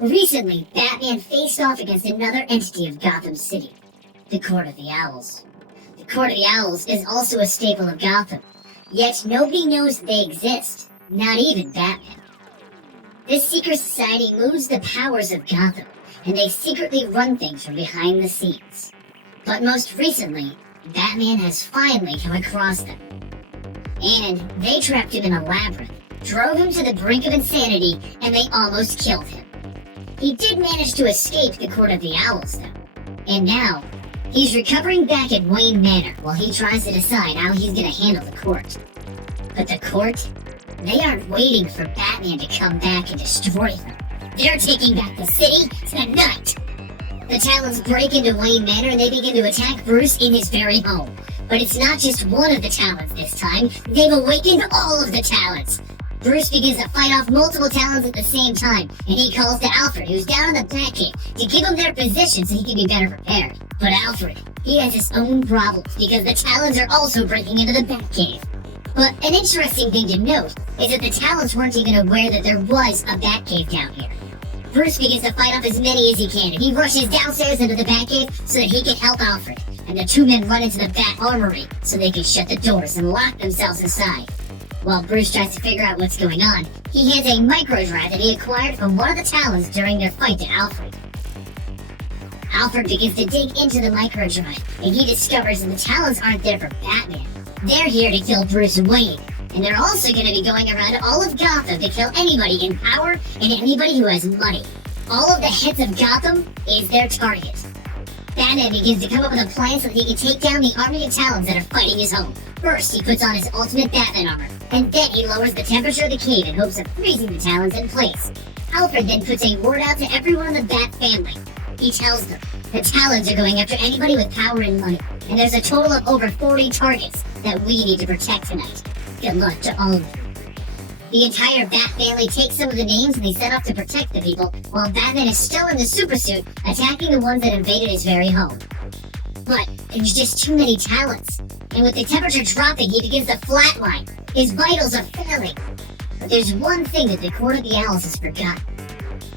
Recently, Batman faced off against another entity of Gotham City, the Court of the Owls. The Court of the Owls is also a staple of Gotham, yet nobody knows they exist, not even Batman. This secret society moves the powers of Gotham, and they secretly run things from behind the scenes. But most recently, Batman has finally come across them. And they trapped him in a labyrinth, drove him to the brink of insanity, and they almost killed him. He did manage to escape the Court of the Owls, though. And now, he's recovering back at Wayne Manor while he tries to decide how he's gonna handle the court. But the court, they aren't waiting for Batman to come back and destroy them. They're taking back the city tonight! The Talons break into Wayne Manor and they begin to attack Bruce in his very home. But it's not just one of the Talons this time, they've awakened all of the Talons! Bruce begins to fight off multiple Talons at the same time, and he calls to Alfred, who's down in the Batcave, to give him their position so he can be better prepared. But Alfred, he has his own problems, because the Talons are also breaking into the Batcave. But an interesting thing to note is that the Talons weren't even aware that there was a Batcave down here. Bruce begins to fight off as many as he can, and he rushes downstairs into the Batcave so that he can help Alfred. And the two men run into the Bat Armory so they can shut the doors and lock themselves inside. While Bruce tries to figure out what's going on, he hands a microdrive that he acquired from one of the Talons during their fight to Alfred. Alfred begins to dig into the microdrive, and he discovers that the Talons aren't there for Batman. They're here to kill Bruce Wayne, and they're also going to be going around all of Gotham to kill anybody in power and anybody who has money. All of the heads of Gotham is their target. Batman begins to come up with a plan so that he can take down the army of Talons that are fighting his home. First, he puts on his ultimate Batman armor, and then he lowers the temperature of the cave in hopes of freezing the Talons in place. Alfred then puts a word out to everyone in the Bat family. He tells them, the Talons are going after anybody with power and money, and there's a total of over 40 targets that we need to protect tonight. Good luck to all of them. The entire Bat family takes some of the names and they set off to protect the people, while Batman is still in the supersuit, attacking the ones that invaded his very home. But there's just too many Talons, and with the temperature dropping, he begins to flatline. His vitals are failing. But there's one thing that the Court of the Owls has forgotten.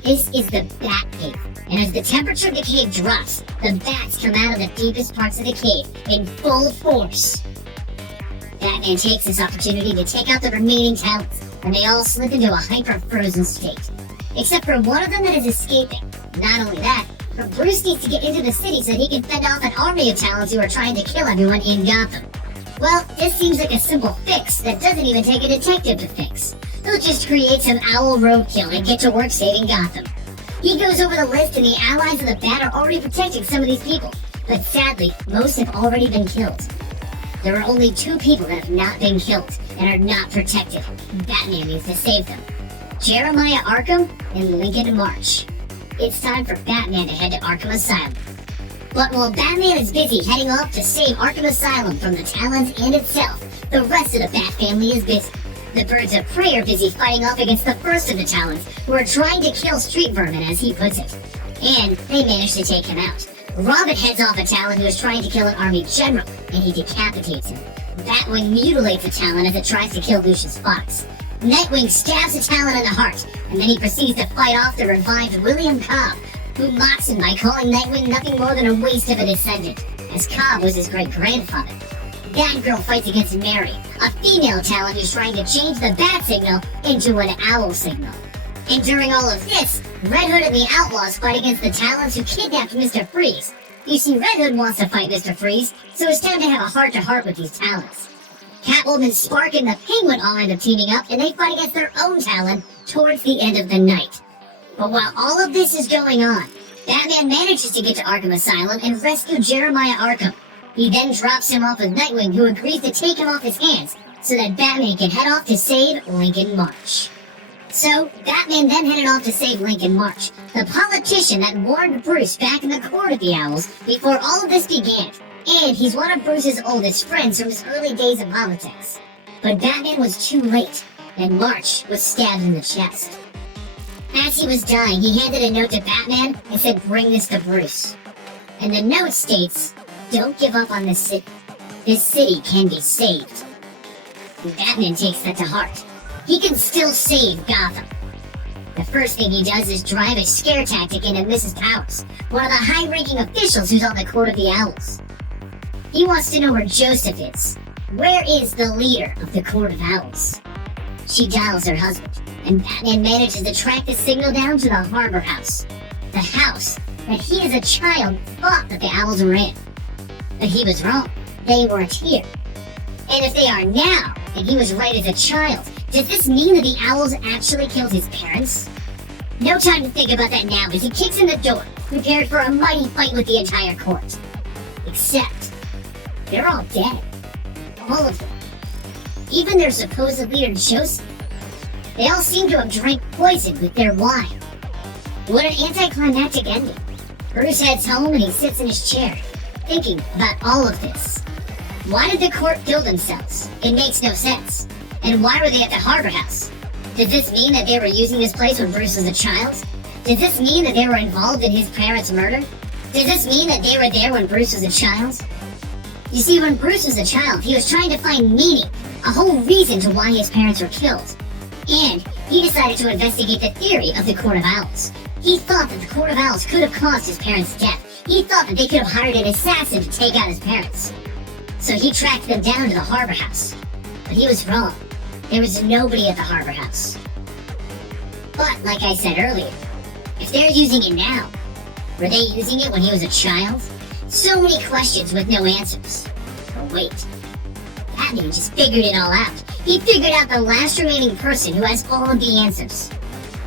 This is the Batcave, and as the temperature of the cave drops, the bats come out of the deepest parts of the cave in full force. Batman takes this opportunity to take out the remaining Talons, and they all slip into a hyper-frozen state. Except for one of them that is escaping. Not only that, but Bruce needs to get into the city so he can fend off an army of Talons who are trying to kill everyone in Gotham. Well, this seems like a simple fix that doesn't even take a detective to fix. He'll just create some owl roadkill and get to work saving Gotham. He goes over the list and the allies of the Bat are already protecting some of these people, but sadly, most have already been killed. There are only 2 people that have not been killed and are not protected. Batman needs to save them. Jeremiah Arkham and Lincoln March. It's time for Batman to head to Arkham Asylum. But while Batman is busy heading off to save Arkham Asylum from the Talons and itself, the rest of the Bat family is busy. The Birds of Prey are busy fighting off against the first of the Talons, who are trying to kill Street Vermin, as he puts it. And they manage to take him out. Robin heads off a Talon who is trying to kill an army general, and he decapitates him. Batwing mutilates a Talon as it tries to kill Lucius Fox. Nightwing stabs a Talon in the heart, and then he proceeds to fight off the revived William Cobb, who mocks him by calling Nightwing nothing more than a waste of a descendant, as Cobb was his great-grandfather. Batgirl fights against Mary, a female Talon who's trying to change the bat signal into an owl signal. And during all of this, Red Hood and the Outlaws fight against the Talons who kidnapped Mr. Freeze. You see, Red Hood wants to fight Mr. Freeze, so it's time to have a heart-to-heart with these Talons. Catwoman, Spark, and the Penguin all end up teaming up, and they fight against their own Talon towards the end of the night. But while all of this is going on, Batman manages to get to Arkham Asylum and rescue Jeremiah Arkham. He then drops him off with Nightwing, who agrees to take him off his hands so that Batman can head off to save Lincoln March. So, Batman then headed off to save Lincoln March, the politician that warned Bruce back in the Court of the Owls before all of this began. And he's one of Bruce's oldest friends from his early days of politics. But Batman was too late, and March was stabbed in the chest. As he was dying, he handed a note to Batman and said, "Bring this to Bruce." And the note states, "Don't give up on this city. This city can be saved." And Batman takes that to heart. He can still save Gotham. The first thing he does is drive a scare tactic into Mrs. Powers, one of the high-ranking officials who's on the Court of the Owls. He wants to know where Joseph is. Where is the leader of the Court of Owls? She dials her husband, and Batman manages to track the signal down to the Harbor House. The house that he as a child thought that the Owls were in. But he was wrong. They weren't here. And if they are now, and he was right as a child, does this mean that the Owls actually killed his parents? No time to think about that now, as he kicks in the door, prepared for a mighty fight with the entire court. Except, they're all dead. All of them. Even their supposed leader, Joseph. They all seem to have drank poison with their wine. What an anticlimactic ending. Bruce heads home and he sits in his chair, thinking about all of this. Why did the court kill themselves? It makes no sense. And why were they at the Harbor House? Does this mean that they were using this place when Bruce was a child? Does this mean that they were involved in his parents' murder? Does this mean that they were there when Bruce was a child? You see, when Bruce was a child, he was trying to find meaning, a whole reason to why his parents were killed. And he decided to investigate the theory of the Court of Owls. He thought that the Court of Owls could have caused his parents' death. He thought that they could have hired an assassin to take out his parents. So he tracked them down to the Harbor House. But he was wrong. There was nobody at the Harbor House. But, like I said earlier, if they're using it now, were they using it when he was a child? So many questions with no answers. But wait, Batman just figured it all out. He figured out the last remaining person who has all of the answers.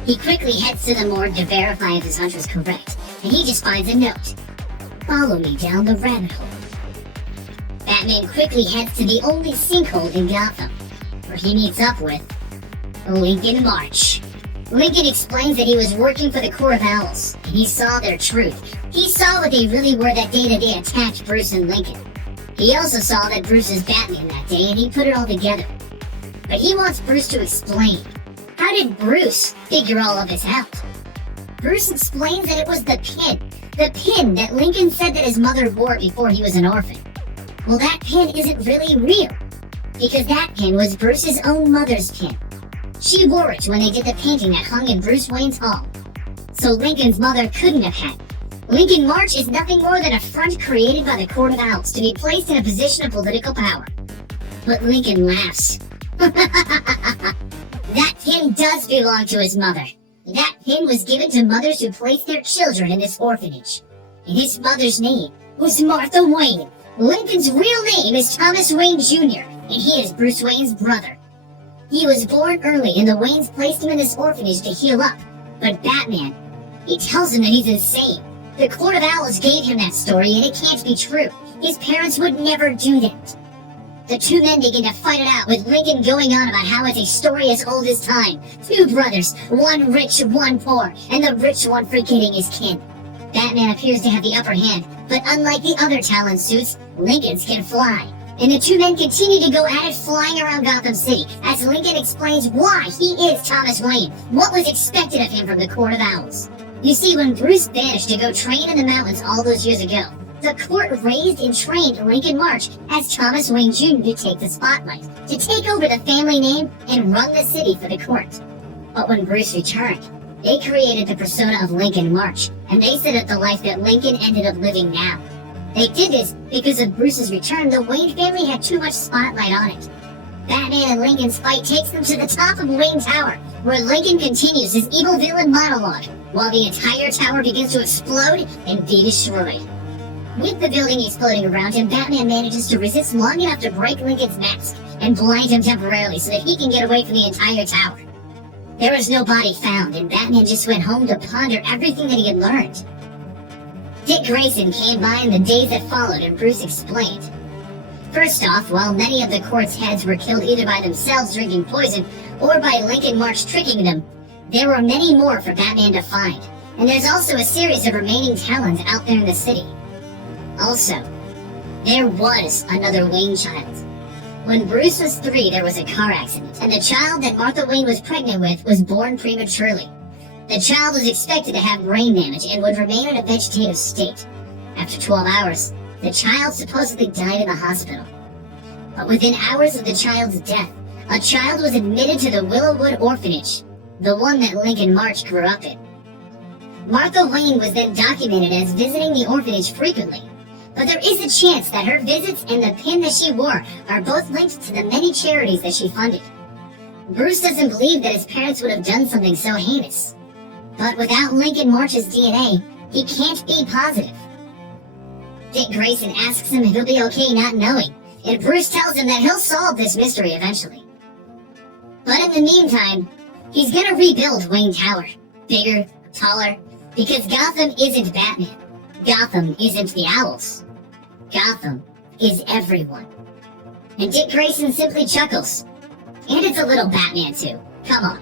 He quickly heads to the morgue to verify if his hunch was correct, and he just finds a note. Follow me down the rabbit hole. Batman quickly heads to the only sinkhole in Gotham, where he meets up with Lincoln March. Lincoln explains that he was working for the Court of Owls, and he saw their truth. He saw what they really were that day that they attacked Bruce and Lincoln. He also saw that Bruce is Batman that day, and he put it all together. But he wants Bruce to explain. How did Bruce figure all of this out? Bruce explains that it was the pin that Lincoln said that his mother wore before he was an orphan. Well, that pin isn't really real, because that pin was Bruce's own mother's pin. She wore it when they did the painting that hung in Bruce Wayne's hall. So Lincoln's mother couldn't have had it. Lincoln March is nothing more than a front created by the Court of Owls to be placed in a position of political power. But Lincoln laughs. That pin does belong to his mother. That pin was given to mothers who placed their children in this orphanage. And his mother's name was Martha Wayne. Lincoln's real name is Thomas Wayne Jr., and he is Bruce Wayne's brother. He was born early, and the Waynes placed him in this orphanage to heal up. But Batman, he tells him that he's insane. The Court of Owls gave him that story, and it can't be true. His parents would never do that. The two men begin to fight it out, with Lincoln going on about how it's a story as old as time. Two brothers, one rich, one poor, and the rich one forgetting his kin. Batman appears to have the upper hand, but unlike the other Talon suits, Lincoln's can fly. And the two men continue to go at it flying around Gotham City, as Lincoln explains why he is Thomas Wayne, what was expected of him from the Court of Owls. You see, when Bruce vanished to go train in the mountains all those years ago, the court raised and trained Lincoln March as Thomas Wayne Jr. to take the spotlight, to take over the family name and run the city for the court. But when Bruce returned, they created the persona of Lincoln March, and they set up the life that Lincoln ended up living now. They did this because of Bruce's return. The Wayne family had too much spotlight on it. Batman and Lincoln's fight takes them to the top of Wayne Tower, where Lincoln continues his evil villain monologue, while the entire tower begins to explode and be destroyed. With the building exploding around him, Batman manages to resist long enough to break Lincoln's mask and blind him temporarily so that he can get away from the entire tower. There was no body found, and Batman just went home to ponder everything that he had learned. Dick Grayson came by in the days that followed, and Bruce explained. First off, while many of the court's heads were killed either by themselves drinking poison or by Lincoln March tricking them, there were many more for Batman to find, and there's also a series of remaining Talons out there in the city. Also, there was another Wayne child. When Bruce was 3, there was a car accident, and the child that Martha Wayne was pregnant with was born prematurely. The child was expected to have brain damage and would remain in a vegetative state. After 12 hours, the child supposedly died in the hospital. But within hours of the child's death, a child was admitted to the Willowwood Orphanage. the one that Lincoln March grew up in. Martha Wayne was then documented as visiting the orphanage frequently, but there is a chance that her visits and the pin that she wore are both linked to the many charities that she funded. Bruce doesn't believe that his parents would have done something so heinous, but without Lincoln March's DNA, he can't be positive. Dick Grayson asks him if he'll be okay not knowing, and Bruce tells him that he'll solve this mystery eventually. But in the meantime, he's gonna rebuild Wayne Tower. Bigger, taller, because Gotham isn't Batman. Gotham isn't the Owls. Gotham is everyone. And Dick Grayson simply chuckles. And it's a little Batman too. Come on.